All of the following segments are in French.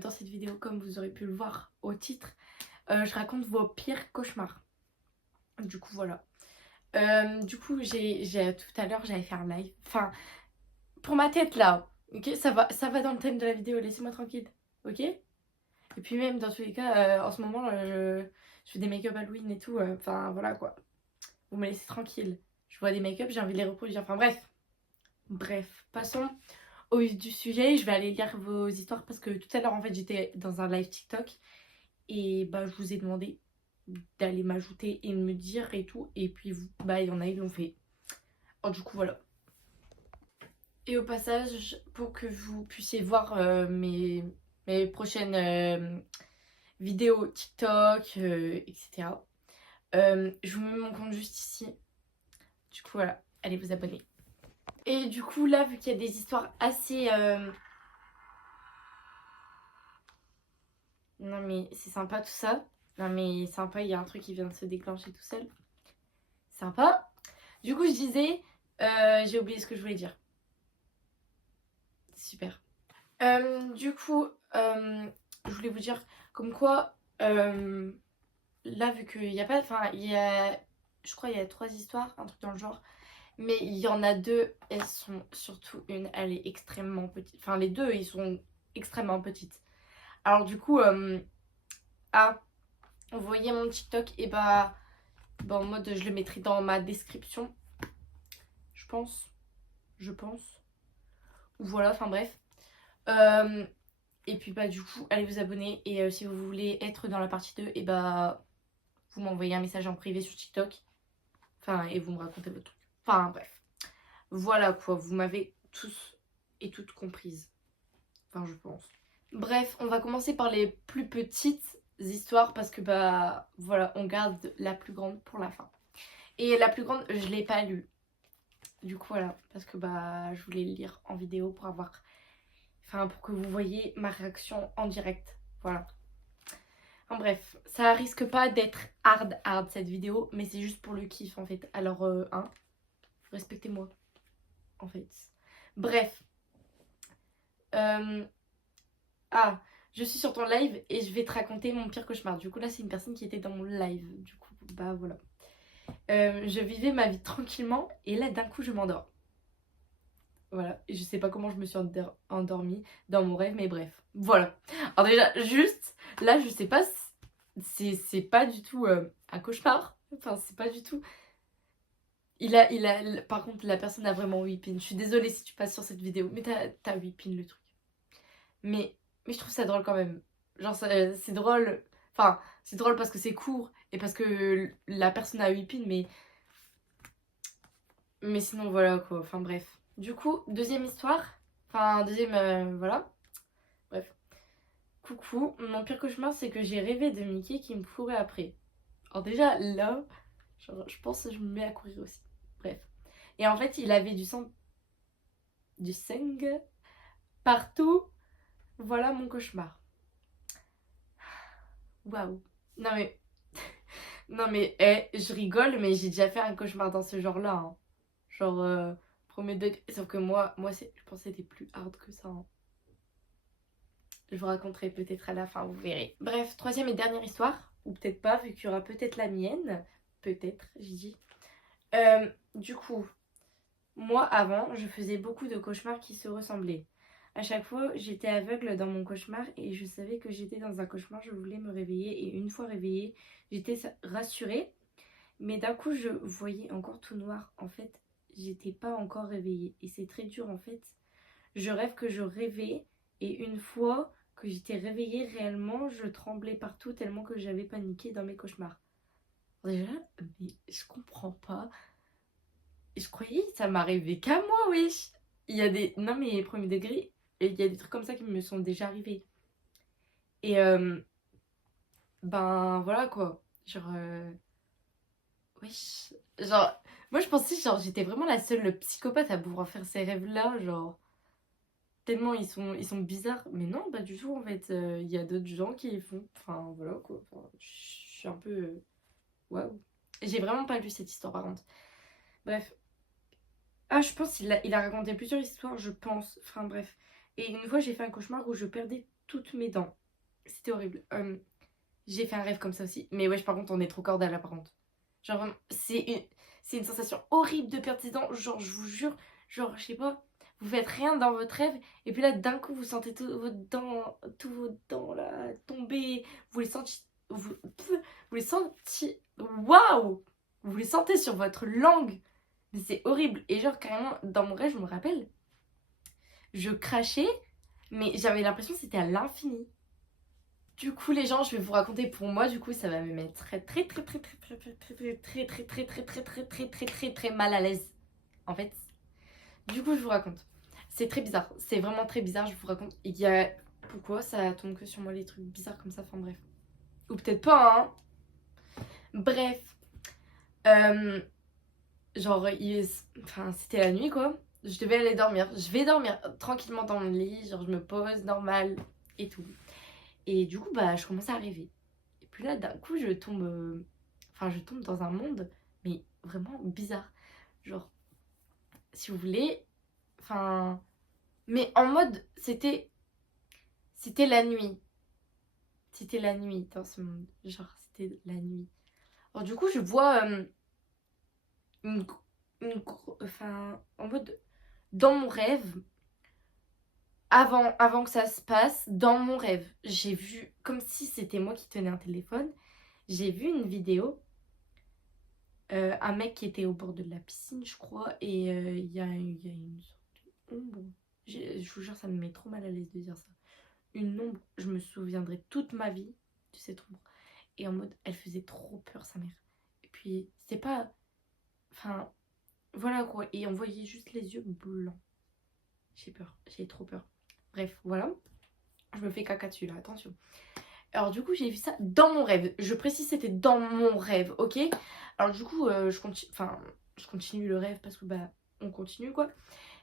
dans cette vidéo, comme vous aurez pu le voir au titre, je raconte vos pires cauchemars. Du coup, voilà. Du coup, tout à l'heure, j'avais fait un live. Enfin, pour ma tête, là, ok, ça va dans le thème de la vidéo, laissez-moi tranquille, ok. Et puis même, dans tous les cas, en ce moment, je fais des make-up Halloween et tout. Enfin, voilà, quoi. Vous me laissez tranquille. Je vois des make-up, j'ai envie de les reproduire. Enfin, bref. Bref, passons au vif du sujet. Je vais aller lire vos histoires parce que tout à l'heure, en fait, j'étais dans un live TikTok. Et bah, je vous ai demandé d'aller m'ajouter et de me dire et tout. Et puis, bah, il y en a, ils l'ont fait. Alors, du coup, voilà. Et au passage, pour que vous puissiez voir mes prochaines vidéos TikTok, etc. Je vous mets mon compte juste ici. Du coup, voilà, allez vous abonner. Et du coup, là, vu qu'il y a des histoires assez... Non mais c'est sympa tout ça. Non mais sympa, il y a un truc qui vient de se déclencher tout seul. Sympa. Du coup, je disais... j'ai oublié ce que je voulais dire. Super. Du coup, je voulais vous dire comme quoi... là, vu qu'il n'y a pas... Enfin, il y a... Je crois qu'il y a 3 histoires, un truc dans le genre. Mais il y en a 2, elles sont... Surtout une, elle est extrêmement petite. Enfin, les deux, ils sont extrêmement petites. Alors du coup... vous voyez mon TikTok, et bah en mode je le mettrai dans ma description. Je pense. Ou voilà, enfin bref. Et puis bah du coup, allez vous abonner. Et si vous voulez être dans la partie 2, et bah vous m'envoyez un message en privé sur TikTok. Enfin, et vous me racontez votre truc. Enfin bref. Voilà quoi, vous m'avez tous et toutes comprises. Enfin je pense. Bref, on va commencer par les plus petites histoires parce que bah voilà, on garde la plus grande pour la fin. Et la plus grande, je l'ai pas lue. Du coup voilà, parce que bah je voulais le lire en vidéo pour avoir... Enfin pour que vous voyez ma réaction en direct. Voilà. En bref, ça risque pas d'être hard cette vidéo, mais c'est juste pour le kiff en fait. Alors respectez-moi en fait. Bref. Je suis sur ton live et je vais te raconter mon pire cauchemar. Du coup là c'est une personne qui était dans mon live. Du coup bah voilà. Je vivais ma vie tranquillement et là d'un coup je m'endors. Voilà, et je sais pas comment je me suis endormie dans mon rêve, mais bref. Voilà. Alors déjà, juste, là je sais pas, c'est pas du tout un cauchemar. Enfin, c'est pas du tout... Par contre, la personne a vraiment whippin. Je suis désolée si tu passes sur cette vidéo, mais t'as whippin le truc. Mais je trouve ça drôle quand même. Genre, c'est drôle. Enfin, c'est drôle parce que c'est court et parce que la personne a whippin, mais sinon, voilà quoi. Enfin, bref. Du coup, deuxième histoire. Enfin, deuxième. Voilà. Bref. Coucou. Mon pire cauchemar, c'est que j'ai rêvé de Mickey qui me courait après. Alors, déjà, là, genre, je pense que je me mets à courir aussi. Bref. Et en fait, il avait du sang. Du sang partout. Voilà mon cauchemar. Waouh. Non, mais. Non, mais, je rigole, mais j'ai déjà fait un cauchemar dans ce genre-là. Hein. Genre, premier degré. Sauf que moi je pensais que c'était plus hard que ça. Hein. Je vous raconterai peut-être à la fin, vous verrez. Bref, troisième et dernière histoire. Ou peut-être pas, vu qu'il y aura peut-être la mienne. Peut-être, j'ai dit. Du coup, moi avant, je faisais beaucoup de cauchemars qui se ressemblaient. À chaque fois, j'étais aveugle dans mon cauchemar et je savais que j'étais dans un cauchemar, je voulais me réveiller et une fois réveillée, j'étais rassurée. Mais d'un coup, je voyais encore tout noir. En fait, j'étais pas encore réveillée et c'est très dur en fait. Je rêve que je rêvais et une fois que j'étais réveillée réellement, je tremblais partout tellement que j'avais paniqué dans mes cauchemars. Déjà, mais je comprends pas. Je croyais que ça m'arrivait qu'à moi, wesh. Il y a des... Non mais premier degré, il y a des trucs comme ça qui me sont déjà arrivés. Et ben voilà quoi. Genre... Wesh. Genre... Moi je pensais genre j'étais vraiment la seule psychopathe à pouvoir faire ces rêves-là, genre... Tellement ils sont bizarres. Mais non, pas du tout en fait. Il y a d'autres gens qui les font. Enfin voilà quoi. Enfin, je suis un peu... Waouh. J'ai vraiment pas lu cette histoire par contre. Bref. Ah, je pense qu'il a raconté plusieurs histoires, je pense. Enfin bref. Et une fois, j'ai fait un cauchemar où je perdais toutes mes dents. C'était horrible. J'ai fait un rêve comme ça aussi. Mais wesh, par contre, on est trop cordial là, par contre. Genre, vraiment, c'est une sensation horrible de perdre ses dents. Genre, je vous jure, genre, je sais pas, vous faites rien dans votre rêve. Et puis là, d'un coup, vous sentez tous vos dents là, tomber. Vous les sentez. Vous les sentez. Waouh! Vous les sentez sur votre langue. Mais c'est horrible. Et genre, carrément, dans mon rêve, je me rappelle, je crachais, mais j'avais l'impression que c'était à l'infini. Du coup, les gens, je vais vous raconter pour moi, du coup, ça va me mettre très mal à l'aise. En fait, du coup, je vous raconte. C'est très bizarre, c'est vraiment très bizarre, je vous raconte. Il y a... Pourquoi ça tombe que sur moi les trucs bizarres comme ça, enfin bref. Ou peut-être pas, hein. Bref. Genre, enfin, c'était la nuit, quoi. Je devais aller dormir. Je vais dormir tranquillement dans mon lit, genre je me pose normal et tout. Et du coup, bah, je commence à rêver. Et puis là, d'un coup, je tombe dans un monde, mais vraiment bizarre. Genre, si vous voulez, enfin... Mais en mode, c'était la nuit. C'était la nuit dans ce monde. Genre, c'était la nuit. Alors du coup, je vois une... Enfin, en mode, dans mon rêve, avant que ça se passe, dans mon rêve, j'ai vu, comme si c'était moi qui tenais un téléphone, j'ai vu une vidéo, un mec qui était au bord de la piscine, je crois, et il y a une sorte d'ombre. Je vous jure, ça me met trop mal à l'aise de dire ça. Une ombre, je me souviendrai toute ma vie de cette ombre. Et en mode, elle faisait trop peur, sa mère. Et puis, c'est pas... Enfin, voilà quoi. Et on voyait juste les yeux blancs. J'ai peur, j'ai trop peur. Bref, voilà. Je me fais caca dessus là, attention. Alors du coup, j'ai vu ça dans mon rêve. Je précise, c'était dans mon rêve, ok? Alors du coup, je continue le rêve parce que bah, on continue quoi.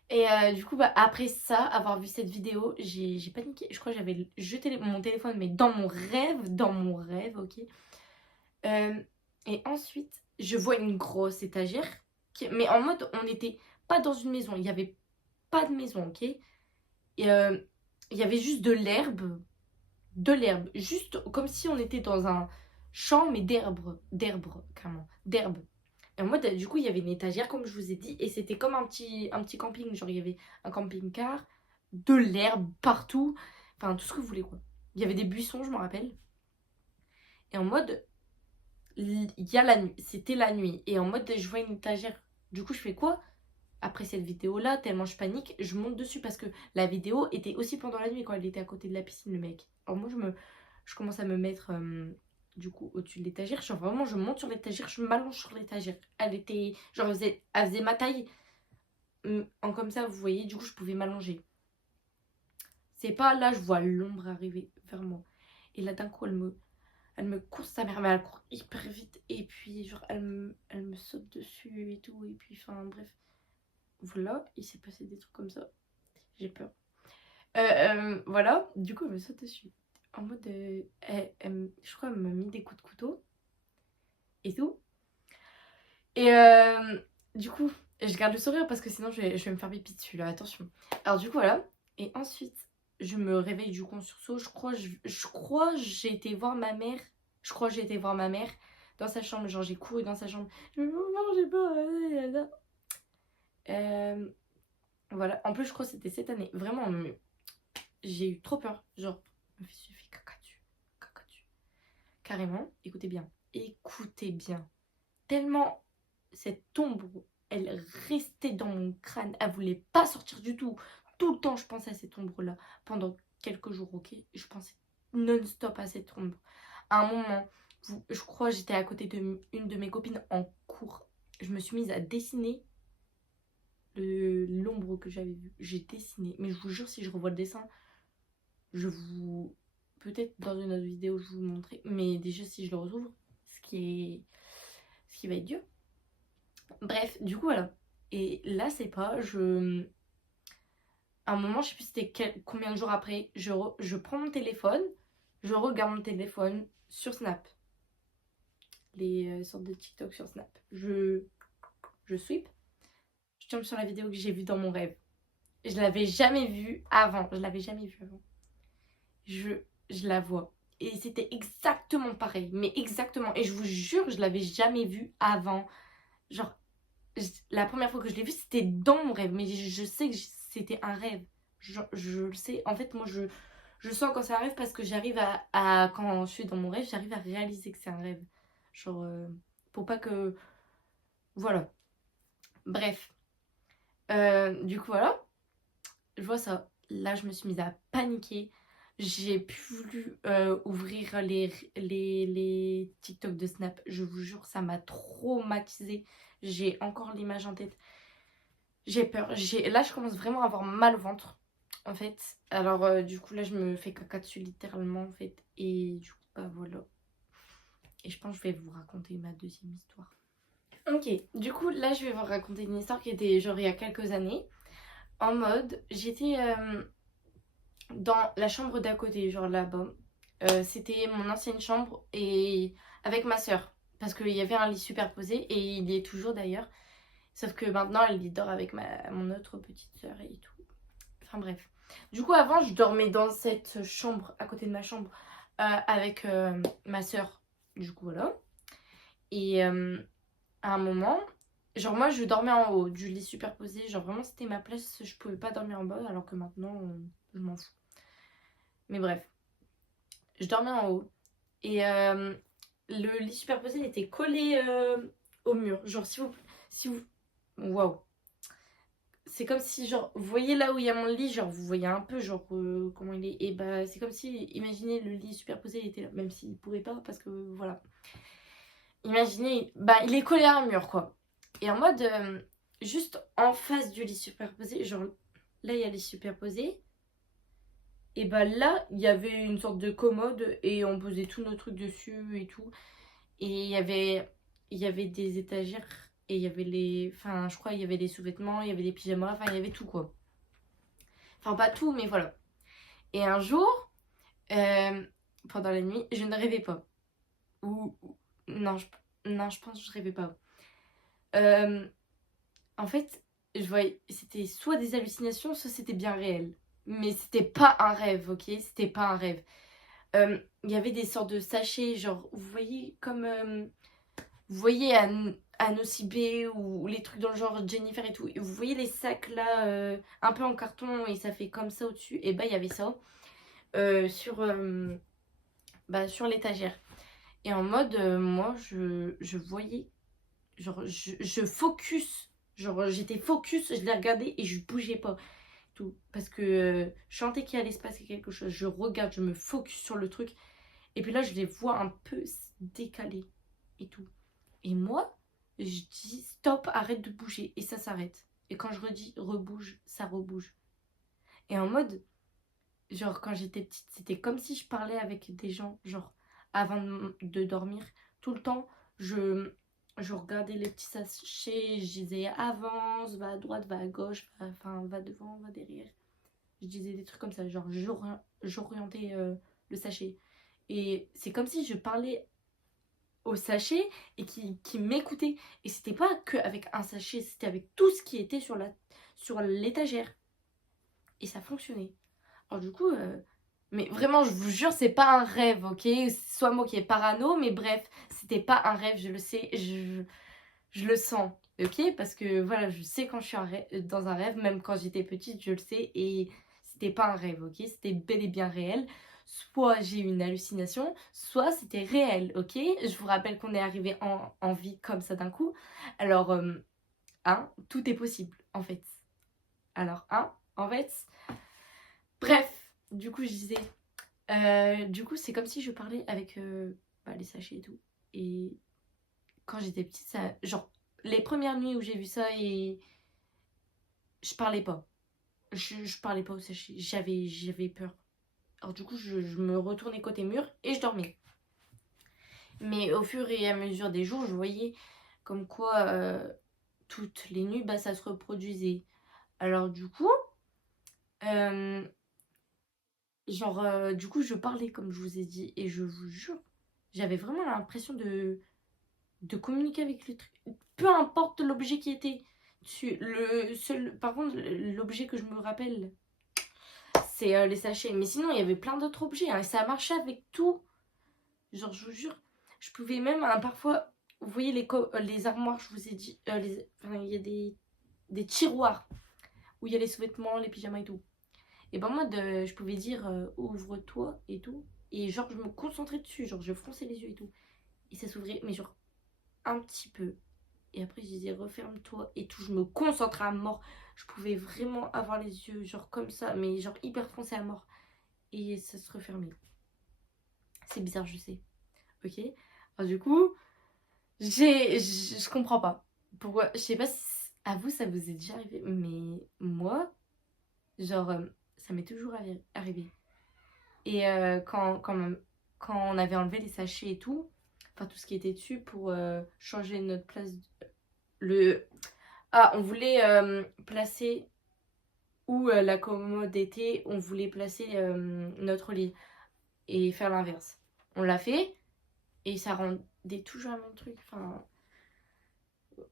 Et du coup, bah, après ça, avoir vu cette vidéo, j'ai paniqué. Je crois que j'avais jeté mon téléphone, mais dans mon rêve, ok? Et ensuite, je vois une grosse étagère, mais en mode, on n'était pas dans une maison. Il n'y avait pas de maison, ok? Et il y avait juste de l'herbe, juste comme si on était dans un champ, mais d'herbe, carrément, d'herbe. Et en mode, du coup, il y avait une étagère, comme je vous ai dit, et c'était comme un petit camping. Genre, il y avait un camping-car, de l'herbe partout, enfin, tout ce que vous voulez, quoi. Il y avait des buissons, je me rappelle. Et en mode, il y a la nuit, c'était la nuit. Et en mode, je vois une étagère. Du coup, je fais quoi? Après cette vidéo-là, tellement je panique, je monte dessus parce que la vidéo était aussi pendant la nuit quand elle était à côté de la piscine, le mec. Alors moi, je commence à me mettre du coup au-dessus de l'étagère. Genre vraiment, je monte sur l'étagère, je m'allonge sur l'étagère. Elle était, genre, elle faisait ma taille en comme ça, vous voyez. Du coup, je pouvais m'allonger. C'est pas là, je vois l'ombre arriver vers moi. Et là, d'un coup, elle me course sa mère, mais elle court hyper vite. Et puis, genre, elle me saute dessus et tout. Et puis, enfin, bref. Voilà, il s'est passé des trucs comme ça. J'ai peur. Voilà, du coup, elle me saute dessus. En mode, je crois qu'elle m'a mis des coups de couteau et tout. Et du coup, je garde le sourire parce que sinon je vais me faire pipi dessus là, attention. Alors du coup, voilà. Et ensuite, je me réveille du coup en sursaut. Je crois que j'ai été voir ma mère. Je crois que j'ai été voir ma mère dans sa chambre. Genre, j'ai couru dans sa chambre. Je me dis, maman, j'ai peur. Voilà. En plus, je crois que c'était cette année. Vraiment, j'ai eu trop peur. Genre, je me suis fait caca dessus. Caca dessus. Carrément, écoutez bien. Écoutez bien. Tellement cette ombre, elle restait dans mon crâne. Elle voulait pas sortir du tout. Tout le temps, je pensais à cette ombre-là. Pendant quelques jours, ok? Je pensais non-stop à cette ombre. À un moment, je crois que j'étais à côté d'une de mes copines en cours. Je me suis mise à dessiner l'ombre que j'avais vue. J'ai dessiné. Mais je vous jure, si je revois le dessin, je vous... Peut-être dans une autre vidéo, je vous montrerai. Mais déjà, si je le retrouve, ce qui va être dur. Bref, du coup, voilà. Et là, c'est pas... À un moment, je sais plus c'était combien de jours après, je prends mon téléphone, je regarde mon téléphone sur Snap. Les sortes de TikTok sur Snap. Je sweep. Je tombe sur la vidéo que j'ai vue dans mon rêve. Je l'avais jamais vue avant. Je l'avais jamais vue avant. je, je la vois. Et c'était exactement pareil, mais exactement. Et je vous jure, je l'avais jamais vue avant. Genre, la première fois que je l'ai vue, c'était dans mon rêve. Mais je sais que c'était un rêve. Je le sais. En fait, moi, je sens quand c'est un rêve parce que j'arrive quand je suis dans mon rêve, j'arrive à réaliser que c'est un rêve. Genre, pour pas que... Voilà. Bref. Du coup, voilà. Je vois ça. Là, je me suis mise à paniquer. J'ai plus voulu ouvrir les TikTok de Snap. Je vous jure, ça m'a traumatisée. J'ai encore l'image en tête. J'ai peur. Là, je commence vraiment à avoir mal au ventre, en fait. Alors, du coup, là, je me fais caca dessus, littéralement, en fait. Et du coup, bah voilà. Et je pense que je vais vous raconter ma deuxième histoire. Ok, du coup, là, je vais vous raconter une histoire qui était genre il y a quelques années. En mode, j'étais dans la chambre d'à côté, genre là-bas. C'était mon ancienne chambre et avec ma soeur. Parce qu'il y avait un lit superposé et il y est toujours d'ailleurs. Sauf que maintenant, elle y dort avec mon autre petite soeur et tout. Enfin bref. Du coup, avant, je dormais dans cette chambre, à côté de ma chambre, avec ma soeur. Du coup, voilà. Et à un moment, genre moi, je dormais en haut du lit superposé. Genre vraiment, c'était ma place. Je pouvais pas dormir en bas, alors que maintenant, je m'en fous. Mais bref, je dormais en haut. Et le lit superposé, il était collé au mur. Genre, si vous... Waouh. C'est comme si, genre, vous voyez là où il y a mon lit, genre, vous voyez un peu, genre, comment il est. Et bah, c'est comme si, imaginez, le lit superposé, il était là. Même s'il pourrait pas, parce que, voilà. Imaginez, bah, il est collé à un mur, quoi. Et en mode, juste en face du lit superposé, genre, là, il y a le lit superposé. Et bah, là, il y avait une sorte de commode, et on posait tous nos trucs dessus et tout. Et il y avait des étagères et il y avait enfin, je crois il y avait des sous-vêtements, il y avait des pyjamas, enfin, il y avait tout, quoi. Enfin, pas tout, mais voilà. Et un jour, euh, pendant la nuit, je ne rêvais pas. Non, non, je pense que je rêvais pas. Euh, En fait, je voyais, c'était soit des hallucinations, soit c'était bien réel. Mais c'était pas un rêve, ok? C'était pas un rêve. Il y avait des sortes de sachets, genre, vous voyez, comme vous voyez Anne Cibé ou les trucs dans le genre Jennifer et tout. Et vous voyez les sacs là, un peu en carton et ça fait comme ça au-dessus. Et bah il y avait ça sur l'étagère. Et en mode, moi je voyais, genre je focus. Genre j'étais focus, je les regardais et je bougeais pas. Tout. Parce que je sentais qu'il allait se passer quelque chose. Je regarde, je me focus sur le truc. Et puis là je les vois un peu décalés et tout. Et moi, je dis stop, arrête de bouger. Et ça s'arrête. Et quand je redis rebouge, ça rebouge. Et en mode, genre quand j'étais petite, c'était comme si je parlais avec des gens, genre avant de dormir. Tout le temps, je regardais les petits sachets, je disais avance, va à droite, va à gauche, enfin va devant, va derrière. Je disais des trucs comme ça, genre j'orientais le sachet. Et c'est comme si je parlais au sachet et qui m'écoutait. Et c'était pas que avec un sachet, c'était avec tout ce qui était sur l'étagère. Et ça fonctionnait. Alors du coup, mais vraiment, je vous jure, c'est pas un rêve, ok? Soit moi qui est parano, mais bref, c'était pas un rêve, je le sais, je le sens, ok? Parce que voilà, je sais quand je suis dans un rêve, même quand j'étais petite, je le sais, et c'était pas un rêve, ok? C'était bel et bien réel. Soit j'ai eu une hallucination, soit c'était réel, ok? Je vous rappelle qu'on est arrivé en vie comme ça d'un coup. Alors, tout est possible, en fait. Alors, en fait, bref, du coup, je disais, du coup, c'est comme si je parlais avec les sachets et tout. Et quand j'étais petite, ça, genre, les premières nuits où j'ai vu ça et je parlais pas. Je parlais pas au sachet. J'avais peur. Alors du coup, je me retournais côté mur et je dormais. Mais au fur et à mesure des jours, je voyais comme quoi toutes les nuits, bah, ça se reproduisait. Alors du coup, euh, du coup, je parlais comme je vous ai dit. Et je vous jure, j'avais vraiment l'impression de communiquer avec le truc. Peu importe l'objet qui était dessus. Par contre, l'objet que je me rappelle, c'est les sachets. Mais sinon, il y avait plein d'autres objets, hein, et ça marchait avec tout. Genre, je vous jure, je pouvais même, hein, parfois, vous voyez les armoires, je vous ai dit, enfin, il y a des tiroirs où il y a les sous-vêtements, les pyjamas et tout. Et ben moi, je pouvais dire ouvre-toi et tout. Et genre, je me concentrais dessus, genre, je fronçais les yeux et tout. Et ça s'ouvrait, mais genre, un petit peu. Et après, je disais referme-toi et tout. Je me concentrais à mort. Je pouvais vraiment avoir les yeux, genre, comme ça, mais genre, hyper foncés à mort. Et ça se refermait. C'est bizarre, je sais. Ok. Alors, du coup, je comprends pas. Pourquoi? Je sais pas si à vous, ça vous est déjà arrivé. Mais moi, genre, ça m'est toujours arrivé. Et quand on avait enlevé les sachets et tout, enfin tout ce qui était dessus pour changer notre place, le... Ah, on voulait placer où la commode était, on voulait placer notre lit et faire l'inverse. On l'a fait et ça rendait toujours le même truc. Enfin,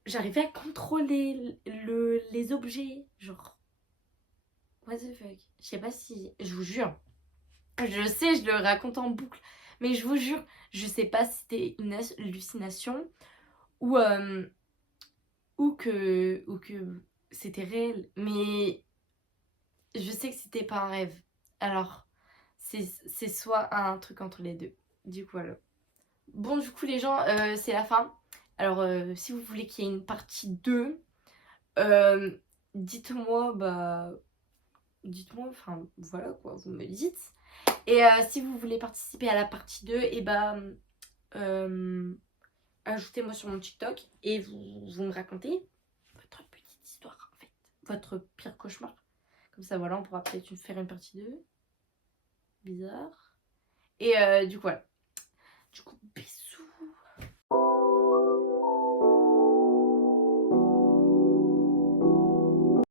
j'arrivais à contrôler les objets, genre, what the fuck. Je sais pas si, je vous jure. Je sais, je le raconte en boucle, mais je vous jure, je sais pas si c'était une hallucination ou, ou que c'était réel, mais je sais que c'était pas un rêve. Alors, c'est soit un truc entre les deux. Du coup, voilà. Bon, du coup, les gens, c'est la fin. Alors, si vous voulez qu'il y ait une partie 2, euh, dites-moi, dites-moi, enfin, voilà quoi, vous me dites. Et si vous voulez participer à la partie 2, et ajoutez-moi sur mon TikTok et vous me racontez votre petite histoire en fait, votre pire cauchemar. Comme ça voilà, on pourra peut-être faire une partie 2. Bizarre. Et du coup voilà. Du coup, bisous.